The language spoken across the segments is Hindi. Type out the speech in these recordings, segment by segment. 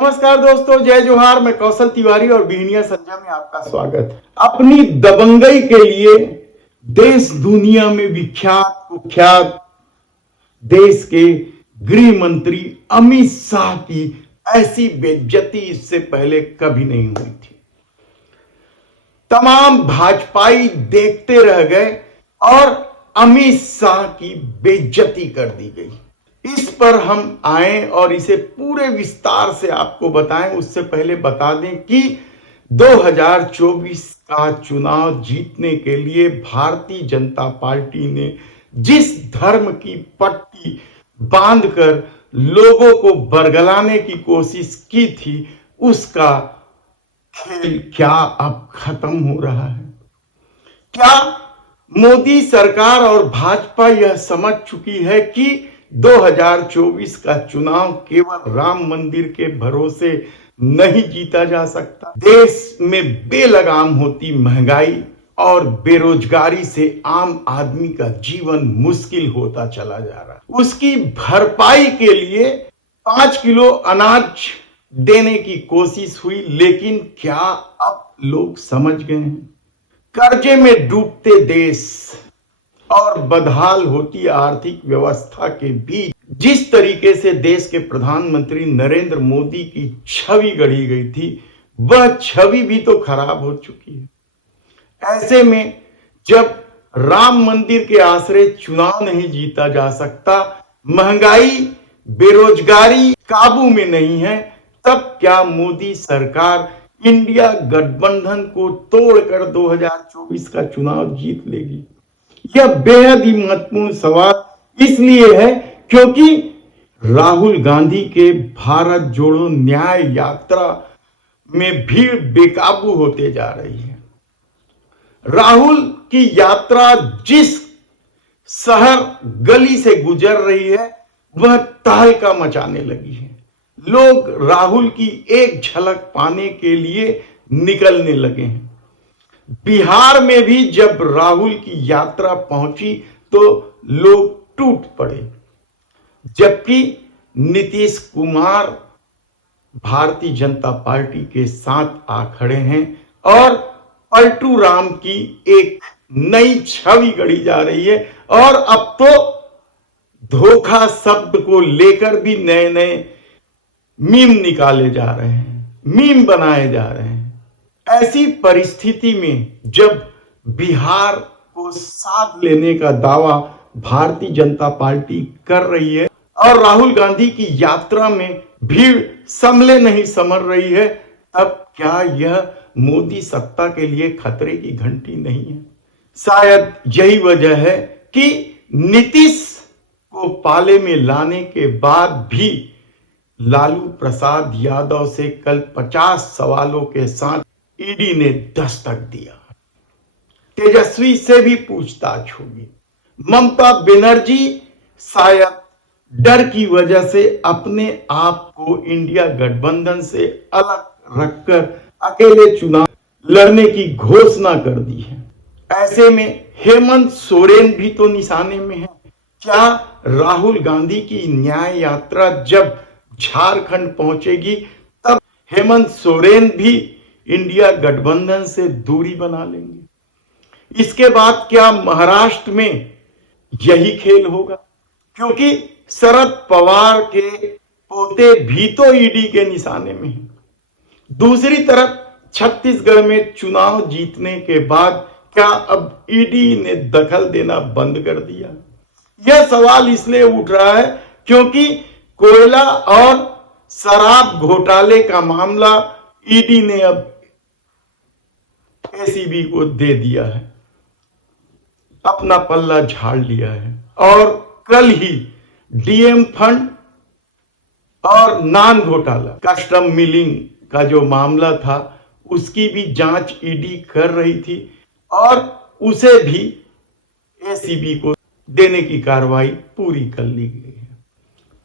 नमस्कार दोस्तों, जय जोहार। मैं कौशल तिवारी और बिहनिया संजय में आपका स्वागत है। अपनी दबंगई के लिए देश दुनिया में विख्यात कुख्यात देश के गृह मंत्री अमित शाह की ऐसी बेइज्जती इससे पहले कभी नहीं हुई थी। तमाम भाजपाई देखते रह गए और अमित शाह की बेइज्जती कर दी गई। इस पर हम आए और इसे पूरे विस्तार से आपको बताएं। उससे पहले बता दें कि 2024 का चुनाव जीतने के लिए भारतीय जनता पार्टी ने जिस धर्म की पट्टी बांधकर लोगों को बरगलाने की कोशिश की थी, उसका खेल क्या अब खत्म हो रहा है। क्या मोदी सरकार और भाजपा यह समझ चुकी है कि 2024 का चुनाव केवल राम मंदिर के भरोसे नहीं जीता जा सकता। देश में बेलगाम होती महंगाई और बेरोजगारी से आम आदमी का जीवन मुश्किल होता चला जा रहा है। उसकी भरपाई के लिए 5 किलो अनाज देने की कोशिश हुई, लेकिन क्या अब लोग समझ गए हैं? कर्जे में डूबते देश और बदहाल होती आर्थिक व्यवस्था के बीच जिस तरीके से देश के प्रधानमंत्री नरेंद्र मोदी की छवि गढ़ी गई थी, वह छवि भी तो खराब हो चुकी है। ऐसे में जब राम मंदिर के आश्रय चुनाव नहीं जीता जा सकता, महंगाई बेरोजगारी काबू में नहीं है, तब क्या मोदी सरकार इंडिया गठबंधन को तोड़कर 2024 का चुनाव जीत लेगी? यह बेहद ही महत्वपूर्ण सवाल इसलिए है क्योंकि राहुल गांधी के भारत जोड़ो न्याय यात्रा में भीड़ बेकाबू होते जा रही है। राहुल की यात्रा जिस शहर गली से गुजर रही है, वह तहलका मचाने लगी है। लोग राहुल की एक झलक पाने के लिए निकलने लगे हैं। बिहार में भी जब राहुल की यात्रा पहुंची तो लोग टूट पड़े, जबकि नीतीश कुमार भारतीय जनता पार्टी के साथ आ खड़े हैं और पलटू राम की एक नई छवि गढ़ी जा रही है। और अब तो धोखा शब्द को लेकर भी नए नए मीम निकाले जा रहे हैं, मीम बनाए जा रहे हैं। ऐसी परिस्थिति में जब बिहार को साथ लेने का दावा भारतीय जनता पार्टी कर रही है और राहुल गांधी की यात्रा में भीड़ संभले नहीं समझ रही है, तब क्या यह मोदी सत्ता के लिए खतरे की घंटी नहीं है? शायद यही वजह है कि नीतीश को पाले में लाने के बाद भी लालू प्रसाद यादव से कल 50 सवालों के साथ ईडी ने दस्तक दिया। तेजस्वी से भी पूछताछ होगी। ममता बनर्जी शायद डर की वजह से अपने आप को इंडिया गठबंधन से अलग रखकर अकेले चुनाव लड़ने की घोषणा कर दी है। ऐसे में हेमंत सोरेन भी तो निशाने में है। क्या राहुल गांधी की न्याय यात्रा जब झारखंड पहुंचेगी, तब हेमंत सोरेन भी इंडिया गठबंधन से दूरी बना लेंगे? इसके बाद क्या महाराष्ट्र में यही खेल होगा? क्योंकि शरद पवार के पोते भी तो ईडी के निशाने में हैं। दूसरी तरफ छत्तीसगढ़ में चुनाव जीतने के बाद क्या अब ईडी ने दखल देना बंद कर दिया? यह सवाल इसलिए उठ रहा है क्योंकि कोयला और शराब घोटाले का मामला ईडी ने अब एसीबी को दे दिया है, अपना पल्ला झाड़ लिया है। और कल ही डीएम फंड और नान घोटाला, कस्टम मिलिंग का जो मामला था, उसकी भी जांच ईडी कर रही थी और उसे भी एसीबी को देने की कार्रवाई पूरी कर ली गई है।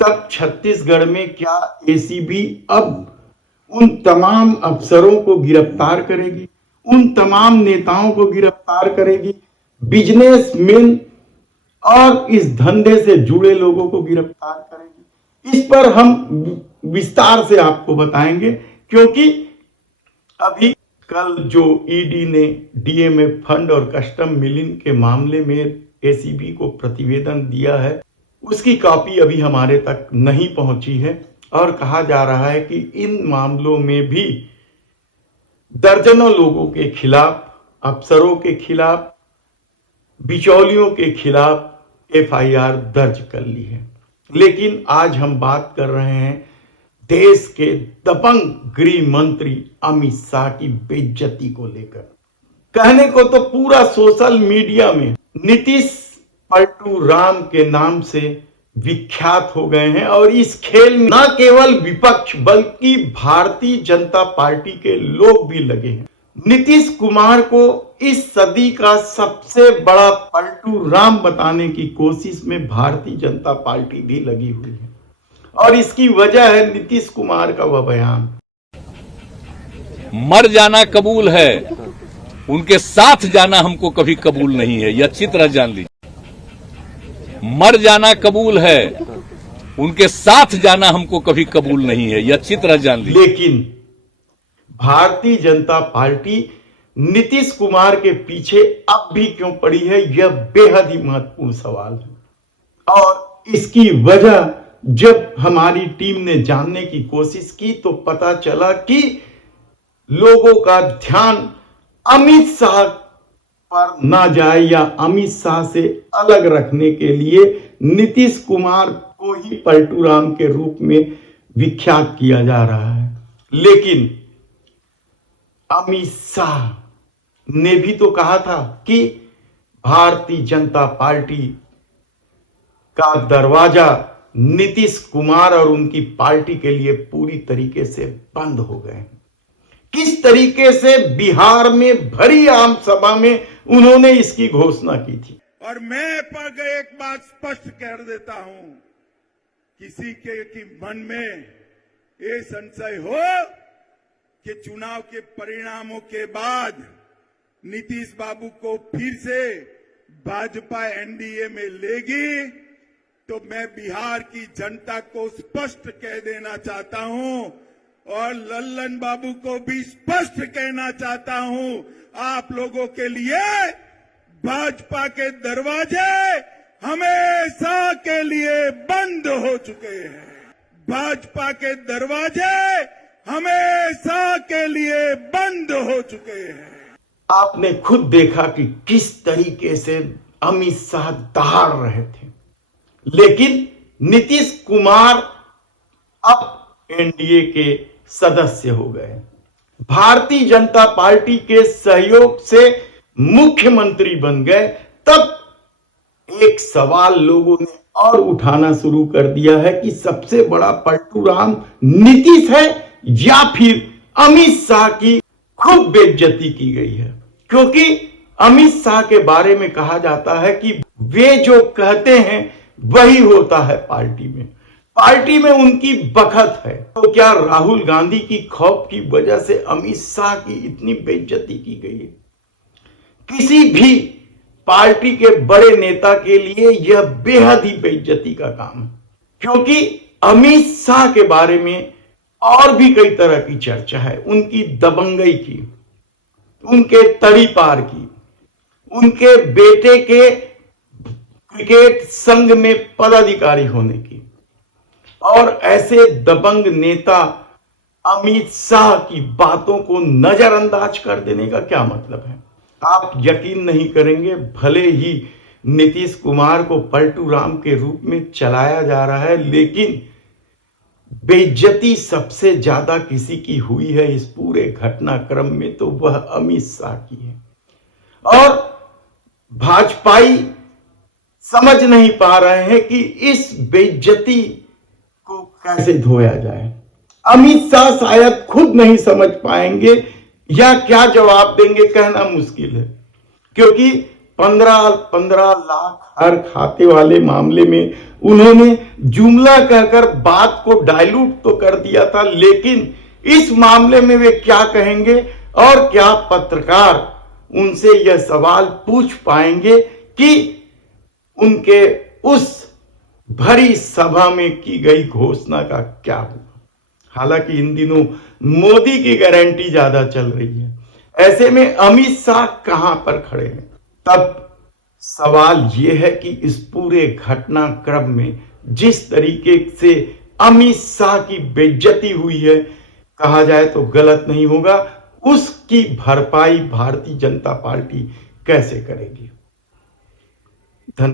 तब छत्तीसगढ़ में क्या एसीबी अब उन तमाम अफसरों को गिरफ्तार करेगी, उन तमाम नेताओं को गिरफ्तार करेगी, बिजनेसमैन और इस धंधे से जुड़े लोगों को गिरफ्तार करेगी? इस पर हम विस्तार से आपको बताएंगे, क्योंकि अभी कल जो ईडी ने डीएमएफ फंड और कस्टम मिलिंग के मामले में एसीबी को प्रतिवेदन दिया है, उसकी कॉपी अभी हमारे तक नहीं पहुंची है और कहा जा रहा है कि इन मामलों में भी दर्जनों लोगों के खिलाफ, अफसरों के खिलाफ, बिचौलियों के खिलाफ एफआईआर दर्ज कर ली है। लेकिन आज हम बात कर रहे हैं देश के दबंग गृह मंत्री अमित शाह की बेइज्जती को लेकर। कहने को तो पूरा सोशल मीडिया में नीतीश पलटू राम के नाम से विख्यात हो गए हैं और इस खेल में न केवल विपक्ष बल्कि भारतीय जनता पार्टी के लोग भी लगे हैं। नीतीश कुमार को इस सदी का सबसे बड़ा पलटू राम बताने की कोशिश में भारतीय जनता पार्टी भी लगी हुई है और इसकी वजह है नीतीश कुमार का वह बयान, मर जाना कबूल है, उनके साथ जाना हमको कभी कबूल नहीं है। यह अच्छी तरह जान लीजिए, मर जाना कबूल है, उनके साथ जाना हमको कभी कबूल नहीं है। यह अच्छी तरह जान लीजिए। लेकिन भारतीय जनता पार्टी नीतीश कुमार के पीछे अब भी क्यों पड़ी है, यह बेहद ही महत्वपूर्ण सवाल है। और इसकी वजह जब हमारी टीम ने जानने की कोशिश की तो पता चला कि लोगों का ध्यान अमित शाह पर ना जाए या अमित शाह से अलग रखने के लिए नीतीश कुमार को ही पलटू राम के रूप में विख्यात किया जा रहा है। लेकिन अमित शाह ने भी तो कहा था कि भारतीय जनता पार्टी का दरवाजा नीतीश कुमार और उनकी पार्टी के लिए पूरी तरीके से बंद हो गए। किस तरीके से बिहार में भरी आम सभा में उन्होंने इसकी घोषणा की थी। और मैं पर एक बात स्पष्ट कर देता हूं, किसी के मन में ये संशय हो कि चुनाव के परिणामों के बाद नीतीश बाबू को फिर से भाजपा एनडीए में लेगी, तो मैं बिहार की जनता को स्पष्ट कह देना चाहता हूं और लल्लन बाबू को भी स्पष्ट कहना चाहता हूं, आप लोगों के लिए भाजपा के दरवाजे हमेशा के लिए बंद हो चुके हैं। भाजपा के दरवाजे हमेशा के लिए बंद हो चुके हैं। आपने खुद देखा कि किस तरीके से अमित शाह दहाड़ रहे थे, लेकिन नीतीश कुमार अब एनडीए के सदस्य हो गए। भारतीय जनता पार्टी के सहयोग से मुख्यमंत्री बन गए। तब एक सवाल लोगों ने और उठाना शुरू कर दिया है कि सबसे बड़ा पलटू राम नीतीश है या फिर अमित शाह की खूब बेइज्जती की गई है। क्योंकि अमित शाह के बारे में कहा जाता है कि वे जो कहते हैं वही होता है पार्टी में उनकी बखत है। तो क्या राहुल गांधी की खौफ की वजह से अमित शाह की इतनी बेइज्जती की गई है? किसी भी पार्टी के बड़े नेता के लिए यह बेहद ही बेइज्जती का काम है, क्योंकि अमित शाह के बारे में और भी कई तरह की चर्चा है। उनकी दबंगई की, उनके तड़ी पार की, उनके बेटे के क्रिकेट संघ में पदाधिकारी होने की। और ऐसे दबंग नेता अमित शाह की बातों को नजरअंदाज कर देने का क्या मतलब है? आप यकीन नहीं करेंगे, भले ही नीतीश कुमार को पलटू राम के रूप में चलाया जा रहा है, लेकिन बेइज्जती सबसे ज्यादा किसी की हुई है इस पूरे घटनाक्रम में तो वह अमित शाह की है। और भाजपाई समझ नहीं पा रहे हैं कि इस बेइज्जती को कैसे धोया जाए। अमित शाह शायद खुद नहीं समझ पाएंगे या क्या जवाब देंगे, कहना मुश्किल है, क्योंकि 15 लाख हर खाते वाले मामले में उन्होंने जुमला कहकर बात को डाइल्यूट तो कर दिया था, लेकिन इस मामले में वे क्या कहेंगे और क्या पत्रकार उनसे यह सवाल पूछ पाएंगे कि उनके उस भरी सभा में की गई घोषणा का क्या हुआ। हालांकि इन दिनों मोदी की गारंटी ज्यादा चल रही है। ऐसे में अमित शाह कहां पर खड़े हैं? तब सवाल यह है कि इस पूरे घटनाक्रम में जिस तरीके से अमित शाह की बेइज्जती हुई है, कहा जाए तो गलत नहीं होगा, उसकी भरपाई भारतीय जनता पार्टी कैसे करेगी? धन्यवाद।